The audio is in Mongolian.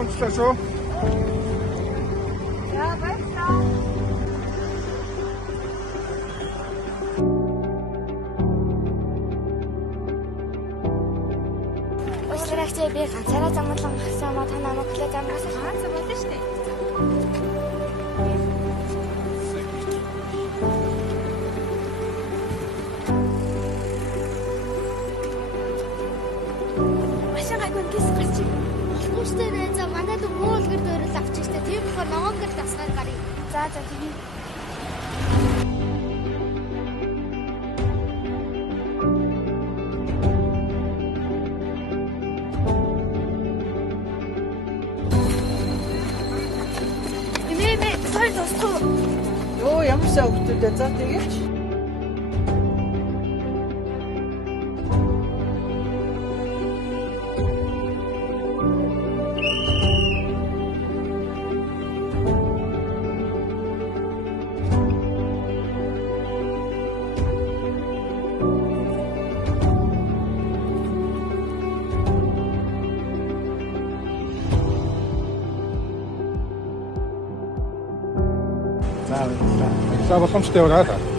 онцлоо шүү. За баярлалаа. Уучлаарай би ганцаараа замлан гасан маа та намайг төлөө замгаас хаанч болно шүү дээ. Машин гайгүй кис гарч. Болохгүй дээ. За манайд мөөлгөр дөөрөл авчих штэ. Тийм болохоор ногоогөр тасгаар гарыг. За тийм. Йоо ямар сайн хөвгтүүдээ за тэгээч. За боломжтой яваа та.